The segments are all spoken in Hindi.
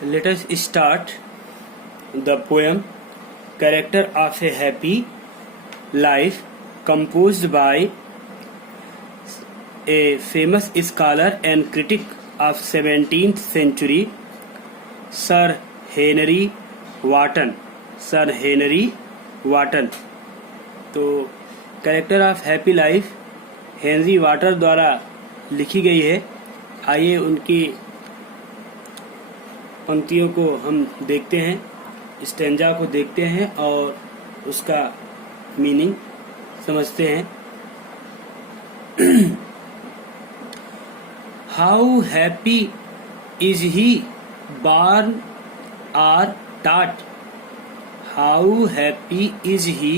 Let us start the poem Character of a Happy Life, composed by a famous scholar and critic of 17th century, Sir Henry Wotton. Sir Henry Wotton. तो character of happy life Henry water द्वारा लिखी गई है। आइए उनकी पंक्तियों को हम देखते हैं, स्टैंजा को देखते हैं और उसका मीनिंग समझते हैं। How happy is he born or taught? How happy is he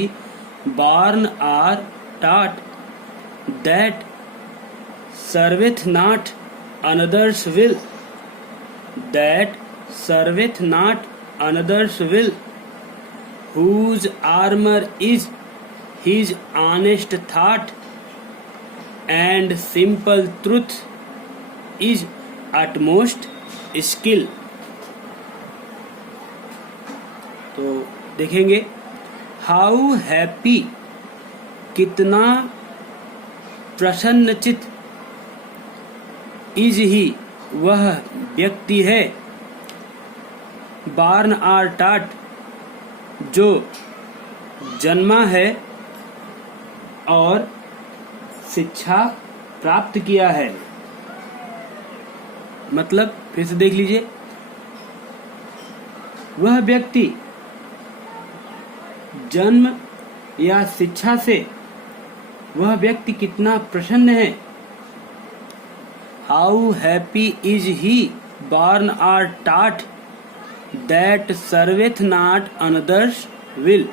born or taught, that serveth not another's will, that serveth not another's will, whose armor is his honest thought, and simple truth is utmost skill. तो देखेंगे हाउ हैप्पी, कितना प्रसन्नचित, इज ही, वह व्यक्ति है, बॉर्न आर टॉट, जो जन्मा है और शिक्षा प्राप्त किया है। मतलब फिर से देख लीजिए, वह व्यक्ति जन्म या शिक्षा से वह व्यक्ति कितना प्रसन्न है। How happy is he born or taught, that serveth not another's will,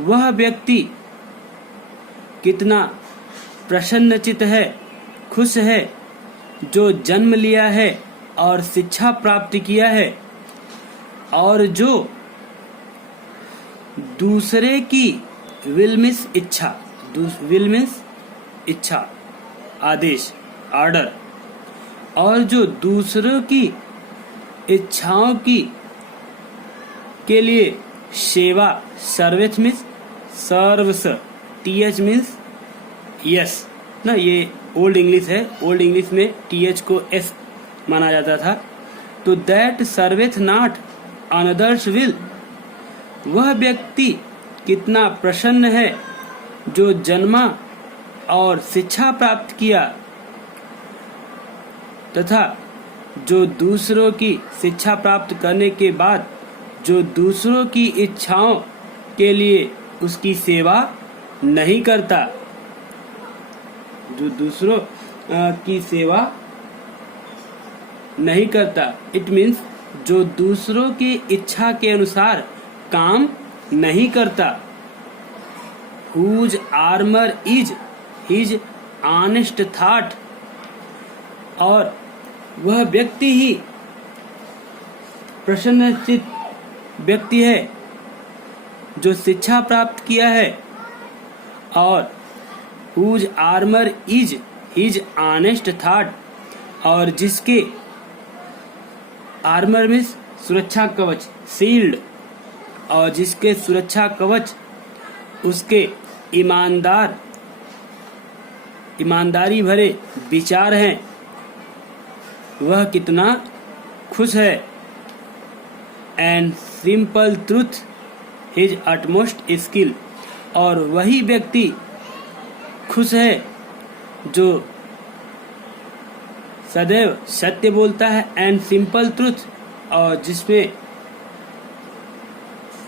वह व्यक्ति कितना प्रसन्नचित है, खुश है, जो जन्म लिया है और शिक्षा प्राप्त किया है, और जो दूसरे की विल मीन्स इच्छा, विल मीन्स इच्छा, आदेश, ऑर्डर, और जो दूसरों की इच्छाओं की के लिए सेवा, service means serves, TH means S ना, ये ओल्ड इंग्लिश है, ओल्ड इंग्लिश में टीएच को एस माना जाता था। तो that serveth not another's will, वह व्यक्ति कितना प्रसन्न है, जो जन्मा और शिक्षा प्राप्त किया तथा जो दूसरों की शिक्षा प्राप्त करने के बाद जो दूसरों की इच्छाओं के लिए उसकी सेवा नहीं करता, जो दूसरों की सेवा नहीं करता, इट मीन्स जो दूसरों की इच्छा के अनुसार काम नहीं करता। Whose armour is his honest thought, और वह व्यक्ति ही प्रसन्नचित व्यक्ति है, जो शिक्षा प्राप्त किया है, और whose armour is his honest thought, और जिसके आर्मर में सुरक्षा कवच, शील्ड, और जिसके सुरक्षा कवच उसके ईमानदारी भरे विचार हैं, वह कितना खुश है। And simple truth his utmost skill, और वही व्यक्ति खुश है जो सदैव सत्य बोलता है, एंड सिंपल ट्रूथ, और जिसमें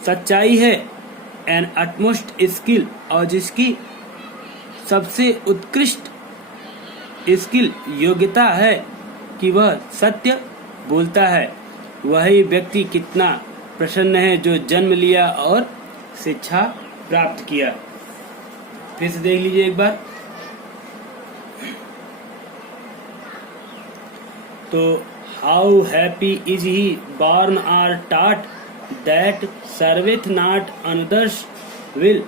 सच्चाई है, एंड अटमोस्ट स्किल, और जिसकी सबसे उत्कृष्ट स्किल, योग्यता है कि वह सत्य बोलता है। वही व्यक्ति कितना प्रसन्न है, जो जन्म लिया और शिक्षा प्राप्त किया। फिर से देख लीजिए एक बार। तो how happy is he born or taught, that serveth not another's will,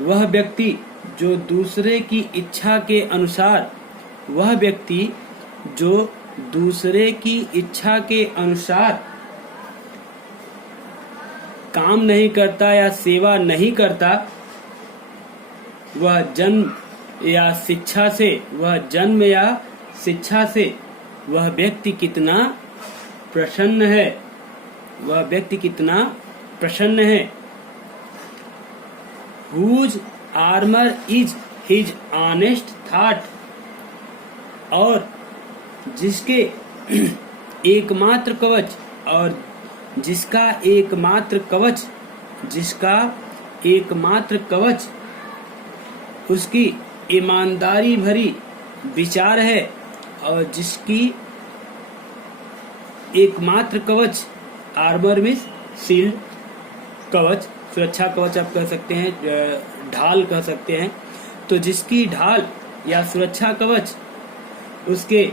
वह व्यक्ति जो दूसरे की इच्छा के अनुसार, वह व्यक्ति जो दूसरे की इच्छा के अनुसार काम नहीं करता या सेवा नहीं करता, वह जन्म या शिक्षा से वह व्यक्ति कितना प्रसन्न है। Whose armor is his honest thought, और जिसका एकमात्र कवच उसकी ईमानदारी भरी विचार है, और जिसकी एकमात्र कवच, आर्मर मीन्स शील्ड, कवच, सुरक्षा कवच आप कह सकते हैं, ढाल कह सकते हैं। तो जिसकी ढाल या सुरक्षा कवच उसके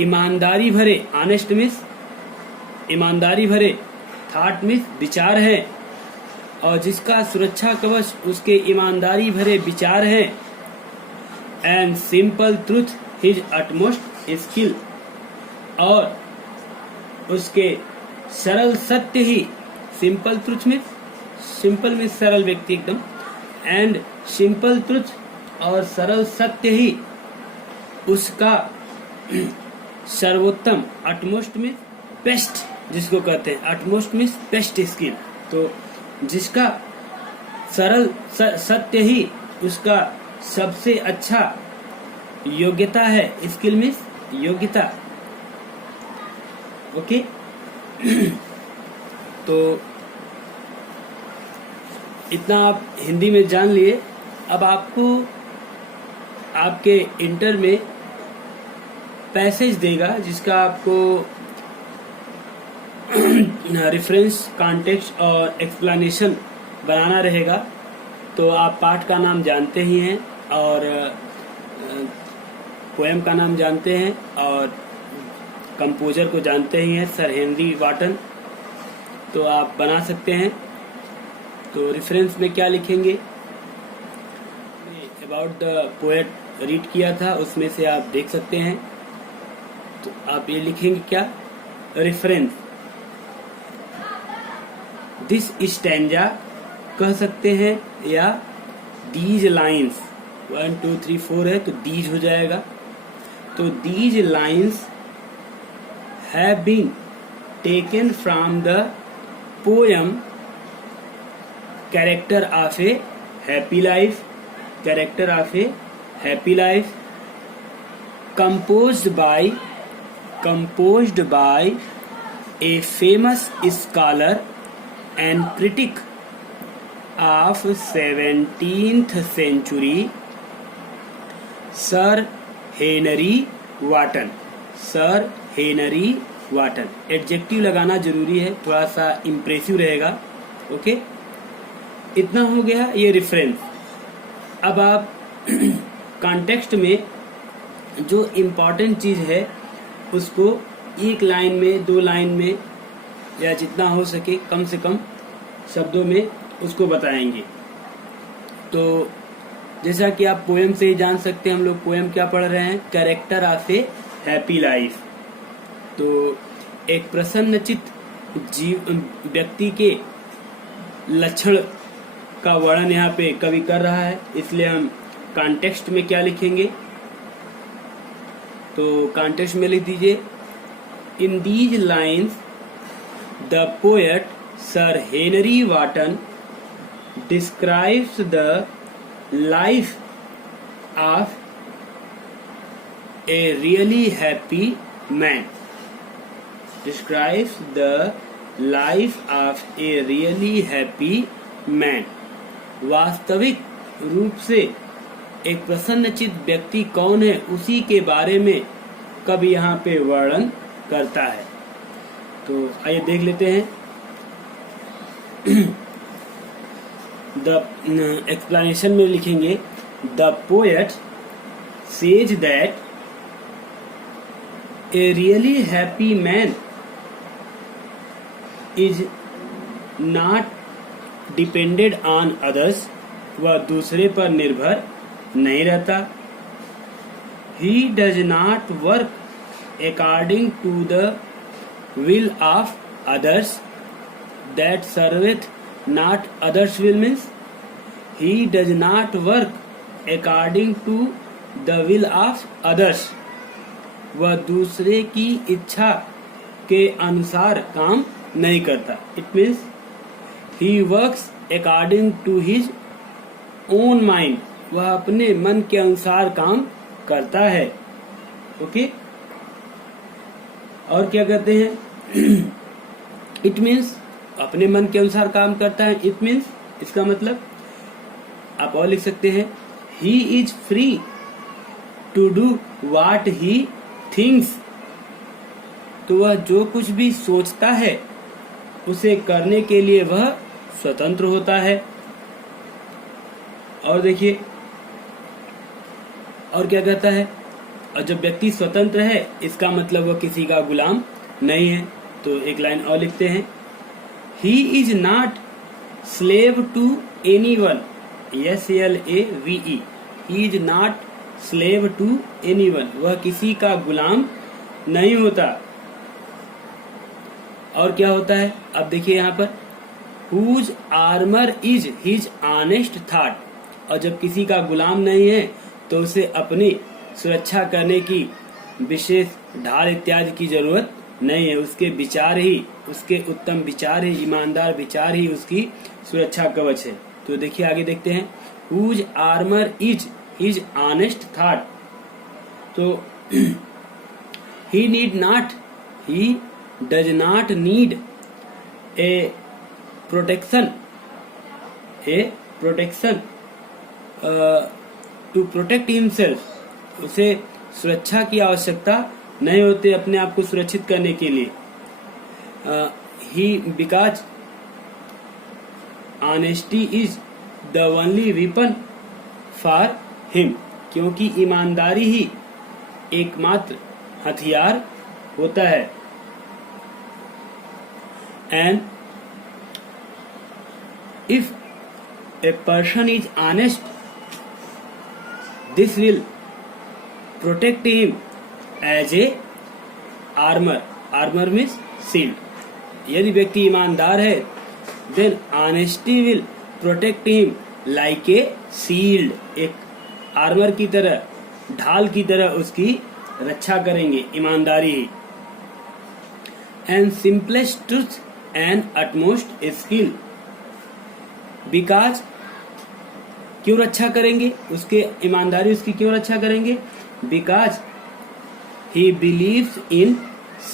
ईमानदारी भरे, ऑनेस्ट मीन्स ईमानदारी भरे, थॉट मीन्स विचार है, और जिसका सुरक्षा कवच उसके ईमानदारी भरे विचार है। And simple truth his utmost skill, और उसके सरल सत्य ही, simple truth means, simple means सरल व्यक्ति एकदम, एंड सिंपल ट्रूथ और सरल सत्य ही उसका सर्वोत्तम, अटमोस्ट मीन्स बेस्ट जिसको कहते हैं, अटमोस्ट मीन्स बेस्ट स्किल। तो जिसका सरल सत्य ही उसका सबसे अच्छा योग्यता है, स्किल मीन्स योग्यता। ओके तो इतना आप हिंदी में जान लिए। अब आपको आपके इंटर में पैसेज देगा जिसका आपको रेफरेंस, कॉन्टेक्स्ट और एक्सप्लेनेशन बनाना रहेगा। तो आप पाठ का नाम जानते ही हैं और पोएम का नाम जानते हैं और कंपोजर को जानते ही हैं, सर हेनरी वाटन। तो आप बना सकते हैं। तो रेफरेंस में क्या लिखेंगे, अबाउट द पोएट रीड किया था, उसमें से आप देख सकते हैं। तो आप ये लिखेंगे क्या, रेफरेंस, दिस स्टैंजा कह सकते हैं, या दीज लाइन्स, 1 2 3 4 है तो दीज हो जाएगा। तो these lines have been taken from the poem character of a happy life, character of a happy life, composed by a famous scholar and critic of 17th century, sir Henry Wotton. Sir Henry Wotton, adjective लगाना जरूरी है, थोड़ा सा इम्प्रेसिव रहेगा। ओके, इतना हो गया ये रेफरेंस। अब आप कॉन्टेक्स्ट में जो इम्पोर्टेंट चीज है उसको एक लाइन में, 2 लाइन में, या जितना हो सके कम से कम शब्दों में उसको बताएंगे। तो जैसा कि आप पोएम से ही जान सकते हैं, हम लोग पोएम क्या पढ़ रहे हैं, character of a happy life. तो एक प्रसन्नचित्त व्यक्ति के लक्षण का वर्णन यहाँ पे कवि कर रहा है, इसलिए हम कॉन्टेक्स्ट में क्या लिखेंगे। तो कॉन्टेक्स्ट में लिख दीजिए, in these lines the poet sir Henry Wotton describes the life of a really happy man, describes the life of a really happy man। वास्तविक रूप से एक प्रसन्नचित्त व्यक्ति कौन है उसी के बारे में कवि यहाँ पे वर्णन करता है। तो आइए देख लेते हैं। द एक्सप्लेनेशन में लिखेंगे, the poet says that A really happy man is not depended on others, वह दूसरे पर निर्भर नहीं रहता। He does not work according to the will of others, that serveth not others' will means he does not work according to the will of others. वह दूसरे की इच्छा के अनुसार काम नहीं करता. It means he works according to his own mind. वह अपने मन के अनुसार काम करता है. ओके और क्या कहते हैं? इट मीन्स अपने मन के अनुसार काम करता है. इट मीन्स इसका मतलब आप और लिख सकते हैं he is free to do what he thinks. तो वह जो कुछ भी सोचता है उसे करने के लिए वह स्वतंत्र होता है. और देखिए और क्या कहता है, और जब व्यक्ति स्वतंत्र है इसका मतलब वह किसी का गुलाम नहीं है. तो एक लाइन और लिखते हैं he is not slave to anyone. SLAVE. He is not slave to anyone. वह किसी का गुलाम नहीं होता. और क्या होता है अब देखिए यहाँ पर whose armor is his honest thought. और जब किसी का गुलाम नहीं है तो उसे अपनी सुरक्षा करने की विशेष ढाल इत्यादि की जरूरत नहीं है. उसके विचार ही, उसके उत्तम विचार ही, ईमानदार विचार ही उसकी सुरक्षा कवच है. तो देखिए आगे देखते हैं whose armor is his honest thought. तो he does not need a protection to protect himself. उसे सुरक्षा की आवश्यकता नहीं होती अपने आप को सुरक्षित करने के लिए. Because honesty is the only weapon for him. क्योंकि ईमानदारी ही एकमात्र हथियार होता है. And if a person is honest, this will protect him as a armor. Armor means shield. यदि व्यक्ति ईमानदार है then honesty will protect him like a shield. एक आर्मर की तरह, ढाल की तरह उसकी रक्षा करेंगे ईमानदारी ही. And simplest truth and utmost skill. Because क्यों रक्षा करेंगे उसके, ईमानदारी उसकी क्यों रक्षा करेंगे? Because he believes in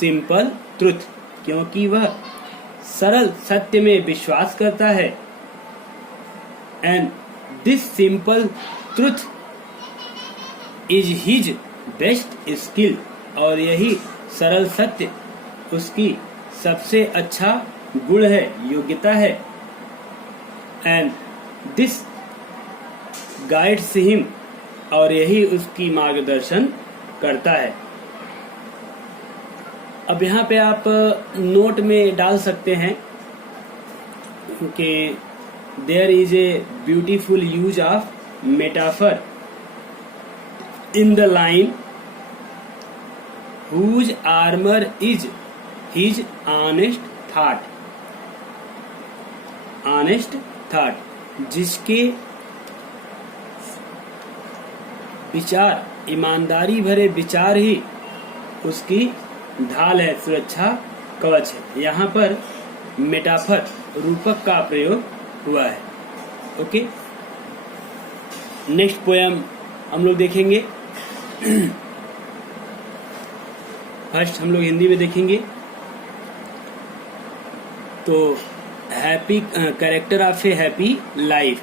simple truth. क्योंकि वह सरल सत्य में विश्वास करता है. And this simple truth is his best skill. और यही सरल सत्य उसकी सबसे अच्छा गुण है, योग्यता है. And this guides him. और यही उसकी मार्गदर्शन करता है. अब यहाँ पे आप नोट में डाल सकते हैं कि there is a beautiful use of metaphor in the line whose armor is his honest thought. Honest thought, जिसके विचार, ईमानदारी भरे विचार ही उसकी ढाल है, सुरक्षा कवच है. यहाँ पर मेटाफर, रूपक का प्रयोग हुआ है. ओके, नेक्स्ट पोयम हम लोग देखेंगे. फर्स्ट हम लोग हिंदी में देखेंगे. तो happy character of a happy life.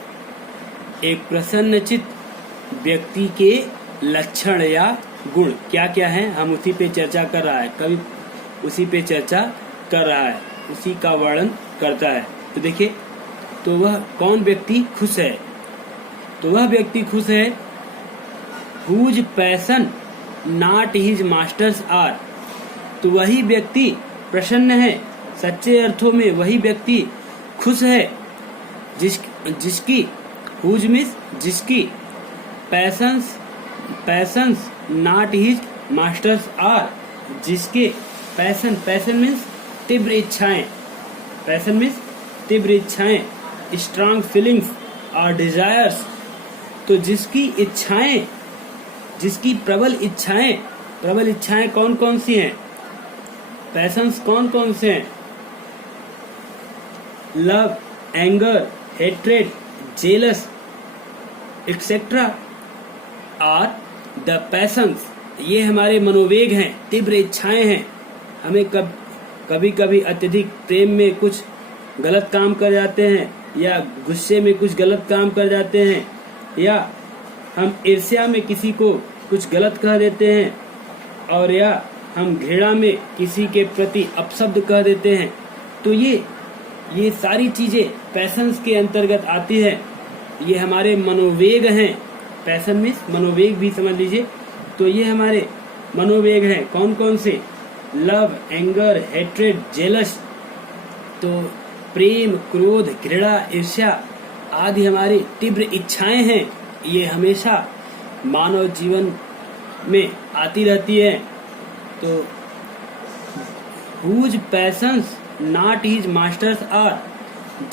एक प्रसन्नचित व्यक्ति के लक्षण या गुण क्या क्या हैं, हम उसी पे चर्चा कर रहा है. कवि उसी पे चर्चा कर रहा है, उसी का वर्णन करता है. तो देखिए, तो वह कौन व्यक्ति खुश है? तो वह व्यक्ति खुश है whose passion not his masters are. तो वही व्यक्ति प्रसन्न है, सच्चे अर्थों में वही व्यक्ति खुश है जिसकी whose means जिसकी passions not his masters are. जिसके पैशन, पैशन मीन्स तीव्र इच्छाएं, पैशन मीन्स तीव्र इच्छाएं, स्ट्रांग फीलिंग्स और डिजायर्स, तो जिसकी इच्छाएं, जिसकी प्रबल इच्छाएं कौन कौन सी हैं, पैशंस कौन कौन से हैं, love, anger, hatred, jealous etcetera are the passions, ये हमारे मनोवेग हैं, तीव्र इच्छाएं हैं। हमें कभी कभी अत्यधिक प्रेम में कुछ गलत काम कर जाते हैं, या गुस्से में कुछ गलत काम कर जाते हैं, या हम ईर्ष्या में किसी को कुछ गलत कह देते हैं, और या हम घृणा में किसी के प्रति अपशब्द कह देते हैं। तो ये सारी चीजें पैशंस के अंतर्गत आती है। ये हमारे मनोवेग हैं, पैशन मीन्स मनोवेग भी समझ लीजिए। तो ये हमारे मनोवेग हैं, कौन कौन से, लव, एंगर, हेट्रेड, जेलस, तो प्रेम, क्रोध, घृणा, ईर्ष्या आदि हमारी तीव्र इच्छाएं हैं। ये हमेशा मानव जीवन में आती रहती है। तो whose passions not his masters are,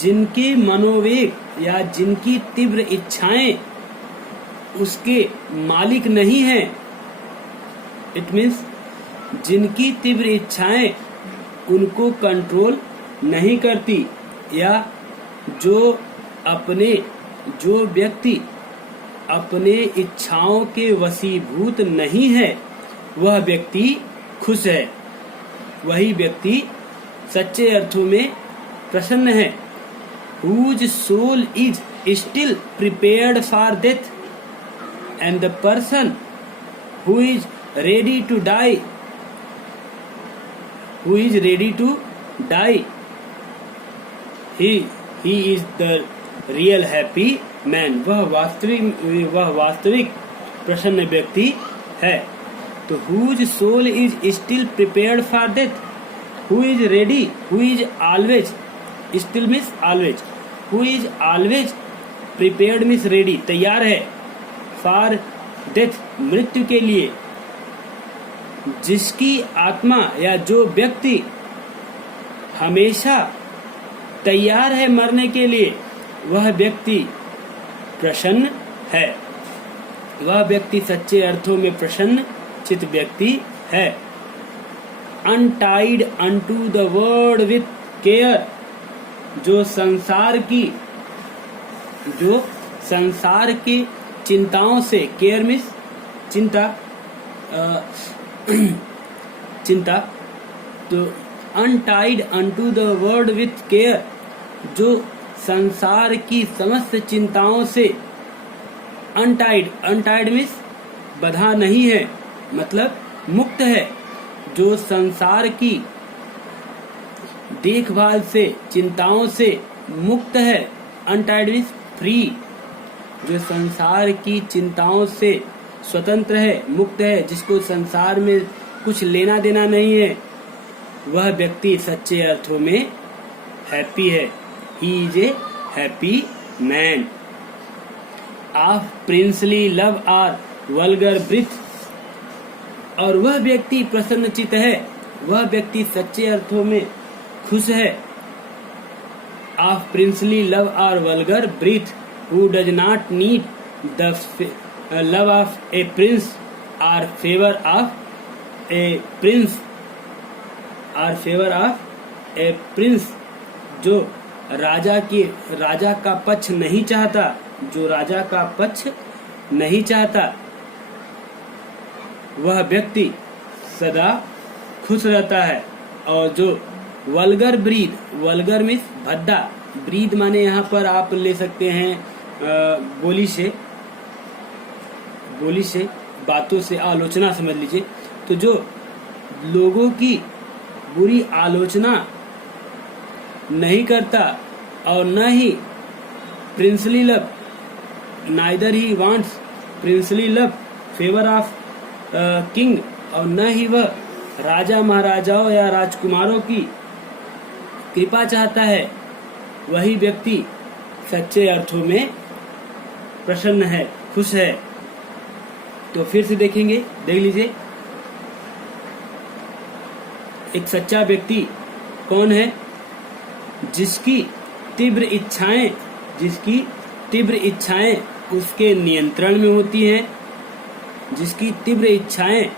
जिनके मनोवेग या जिनकी तीव्र इच्छाएं उसके मालिक नहीं हैं, इट मीन्स जिनकी तीव्र इच्छाएं उनको कंट्रोल नहीं करती, या जो व्यक्ति अपने इच्छाओं के वशीभूत नहीं है, वह व्यक्ति खुश है, वही व्यक्ति सच्चे अर्थों में प्रसन्न है। Whose soul is still prepared for death, and the person who is ready to die, he is the real happy man, वह वास्तविक प्रसन्न व्यक्ति है। तो whose soul is still prepared for death, who is ready, who is always, still means always, who is always prepared means ready, तैयार है, for death मृत्यु के लिए, जिसकी आत्मा या जो व्यक्ति हमेशा तैयार है मरने के लिए, वह व्यक्ति प्रसन्न है, वह व्यक्ति सच्चे अर्थों में प्रसन्न चित व्यक्ति है। Untied unto the world with care, जो संसार की चिंताओं से, केयर मीन्स चिंता, तो untied unto the world with care, जो संसार की समस्त चिंताओं से, untied मीन्स बंधा नहीं है, मतलब मुक्त है, जो संसार की देखभाल से, चिंताओं से मुक्त है। अनटाइड मीन्स फ्री, जो संसार की चिंताओं से स्वतंत्र है, मुक्त है, जिसको संसार में कुछ लेना देना नहीं है, वह व्यक्ति सच्चे अर्थों में हैप्पी है। He is a happy man. Of princely love or vulgar breath, और वह व्यक्ति प्रसन्नचित है, वह व्यक्ति सच्चे अर्थों में खुश है। Of princely love or vulgar breath, who does not need the love of a prince or favour of a prince, जो राजा का पक्ष नहीं चाहता, जो राजा का पक्ष नहीं चाहता, वह व्यक्ति सदा खुश रहता है। और जो वल्गर ब्रीद, वल्गर मीन्स भद्दा, ब्रीद माने यहाँ पर आप ले सकते हैं बोली से, बातों से आलोचना समझ लीजिए। तो जो लोगों की बुरी आलोचना नहीं करता, और न ही princely love, neither he wants princely love favour of king, और न ही वह राजा महाराजाओं या राजकुमारों की कृपा चाहता है, वही व्यक्ति सच्चे अर्थों में प्रसन्न है, खुश है। तो फिर से देखेंगे, देख लीजिए। एक सच्चा व्यक्ति कौन है? जिसकी तीव्र इच्छाएं उसके नियंत्रण में होती हैं, जिसकी तीव्र इच्छाएं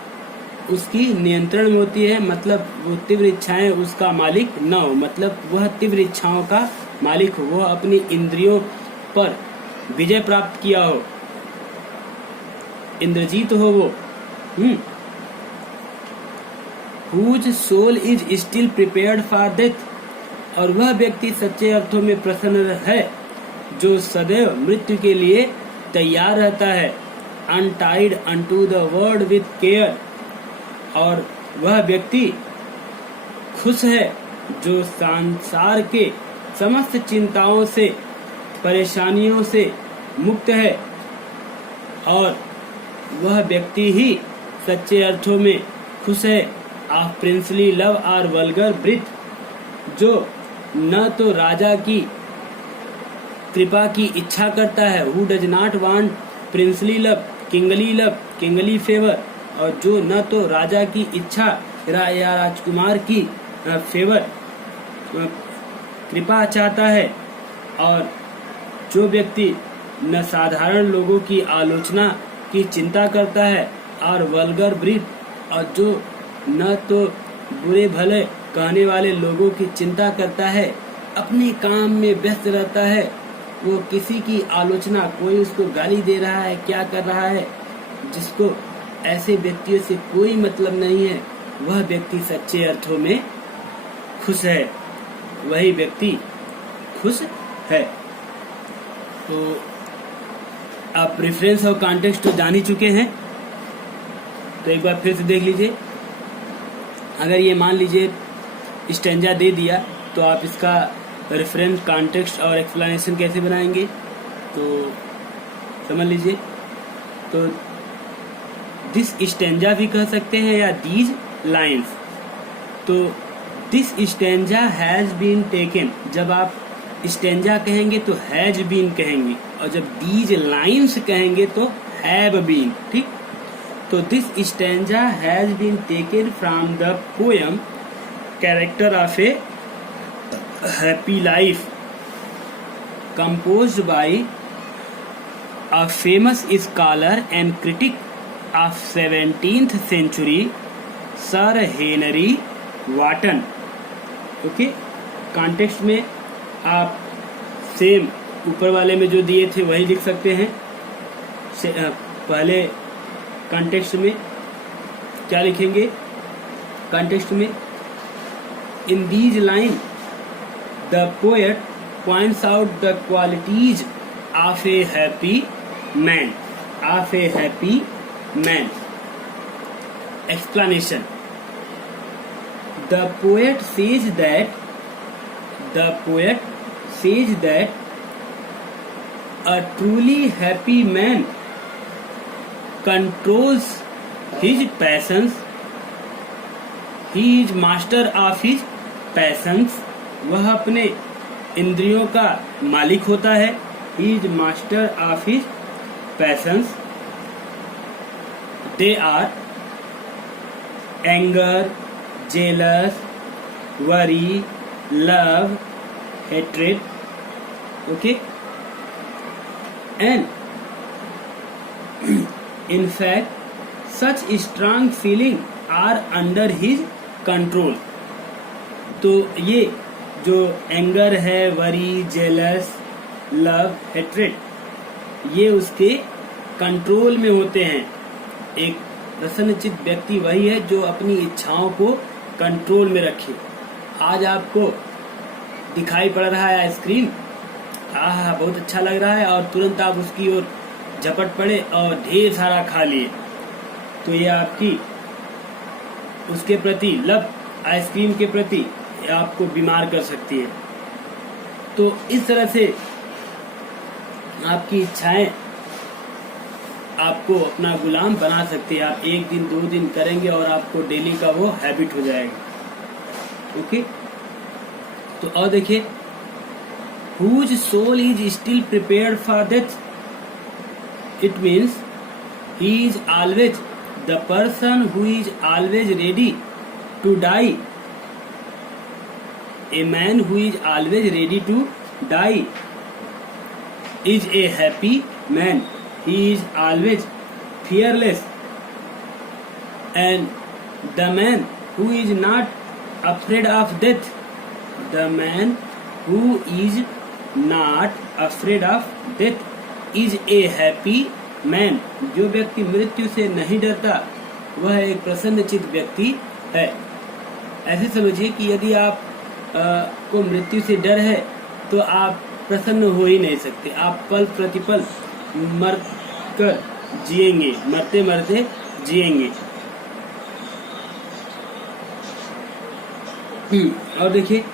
उसकी नियंत्रण में होती है, मतलब वो तीव्र इच्छाएं उसका मालिक न हो, मतलब वह तीव्र इच्छाओं का मालिक हो, वह अपनी इंद्रियों पर विजय प्राप्त किया हो, इंद्रजीत हो वो। Whose soul is still prepared for death, और वह व्यक्ति सच्चे अर्थों में प्रसन्न है जो सदैव मृत्यु के लिए तैयार रहता है। Untied unto the world with care, और वह व्यक्ति खुश है जो संसार के समस्त चिंताओं से परेशानियों से मुक्त है, और वह व्यक्ति ही सच्चे अर्थों में खुश है। Of princely love or vulgar breath, जो न तो राजा की कृपा की इच्छा करता है, who does not want princely love, kingly favour, और जो न तो राजा की इच्छा या राजकुमार की फेवर कृपा चाहता है, और जो व्यक्ति न साधारण लोगों की आलोचना की चिंता करता है, और वल्गर ब्रीथ, और जो न तो बुरे भले कहने वाले लोगों की चिंता करता है, अपने काम में व्यस्त रहता है, वो किसी की आलोचना, कोई उसको गाली दे रहा है, क्या कर रहा है, जिसको ऐसे व्यक्तियों से कोई मतलब नहीं है, वह व्यक्ति सच्चे अर्थों में खुश है, वही व्यक्ति खुश है। तो आप रेफरेंस और कॉन्टेक्स्ट तो जान ही चुके हैं, तो एक बार फिर से देख लीजिए। अगर ये मान लीजिए स्टेंजा दे दिया, तो आप इसका रेफरेंस, कॉन्टेक्स्ट और एक्सप्लेनेशन कैसे बनाएंगे, तो समझ लीजिए। तो दिस स्टेंजा भी कह सकते हैं, या दीज लाइन्स। तो this stanza has been taken, जब आप स्टेंजा कहेंगे तो हैज बीन कहेंगे, और जब दीज लाइन्स कहेंगे तो हैव बीन, ठीक। तो this stanza has been taken from the poem character of a happy life, composed by a famous scholar and critic of 17th century, Sir Henry Wotton। Okay, context में आप सेम ऊपर वाले में जो दिए थे वही लिख सकते हैं। पहले कॉन्टेक्स्ट में क्या लिखेंगे? कॉन्टेक्स्ट में in these line the poet points out the qualities of a happy man, Explanation: the poet says that a truly happy man controls his passions, he is master of his passions, वह अपने इंद्रियों का मालिक होता है, he is master of his passions, they are anger, jealous, worry, love, hatred, okay, and in fact such strong feeling are under his control। तो ये जो एंगर है, वरी, जेलस, लव, हेट्रेड, ये उसके कंट्रोल में होते हैं। एक प्रसन्नचित्त व्यक्ति वही है जो अपनी इच्छाओं को कंट्रोल में रखे। आज आपको दिखाई पड़ रहा है आइसक्रीम, बहुत अच्छा लग रहा है, और तुरंत आप उसकी ओर झपट पड़े और ढेर सारा खा लिए, तो ये आपकी उसके प्रति लव, आइसक्रीम के प्रति आपको बीमार कर सकती है। तो इस तरह से आपकी इच्छाएं आपको अपना गुलाम बना सकती है। आप 1 दिन 2 दिन करेंगे और आपको डेली का वो हैबिट हो जाएगा। ओके, तो और देखिए, whose soul is still prepared for death, it means he is always the person who is always ready to die a man who is always ready to die is a happy man. He is always fearless. And the man who is not afraid of death, the man who is not afraid of death is a happy man. जो व्यक्ति मृत्यु से नहीं डरता वह एक प्रसन्नचित्त व्यक्ति है. ऐसे समझिए कि यदि आप को मृत्यु से डर है तो आप प्रसन्न हो ही नहीं सकते. आप पल प्रतिपल मर कर जिएंगे, मरते मरते जिएंगे. और देखिए,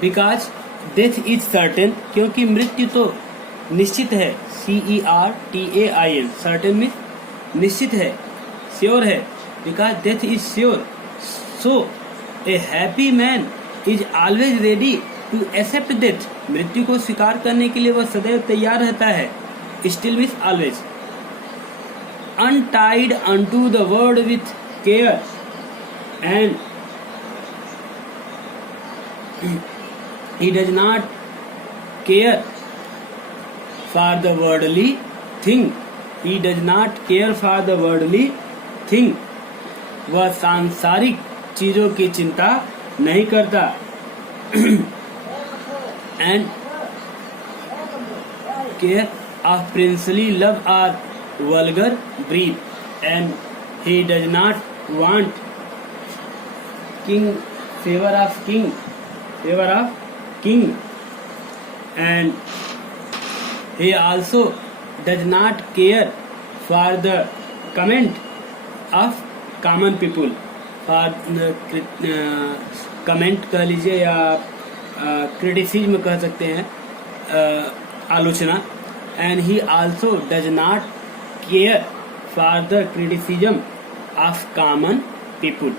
बिकॉज डेथ इज सर्टेन, क्योंकि मृत्यु तो निश्चित है. CERTAIN, सर्टेन मीन्स निश्चित है, श्योर है. Because death is sure, so a happy man is always ready to accept death. मृत्यु को स्वीकार करने के लिए वह सदैव तैयार रहता है. Still means always. untied unto the word with care and he does not care for the worldly thing. He does not care for the worldly thing. वह सांसारिक चीजों की चिंता नहीं करता. and care of princely love or vulgar breed, and he does not want favor of king, and he also does not care for the comment of common people. for comment कह लीजिए या criticism कह सकते हैं, आलोचना. and he also does not care for the criticism of common people.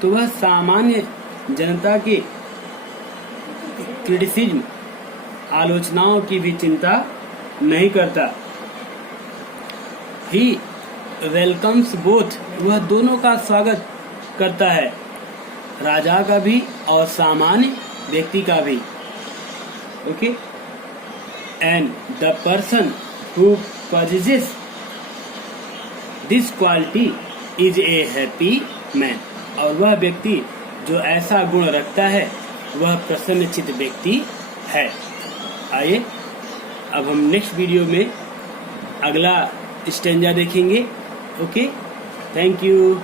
तो वह सामान्य जनता की क्रिटिसिज्म, आलोचनाओं की भी चिंता नहीं करता. He welcomes both, वह दोनों का स्वागत करता है, राजा का भी और सामान्य व्यक्ति का भी. Okay. And the person who possesses this quality is a happy man. और वह व्यक्ति जो ऐसा गुण रखता है वह प्रसन्नचित्त व्यक्ति है. आइए अब हम नेक्स्ट वीडियो में अगला स्टेंजा देखेंगे. Okay, thank you.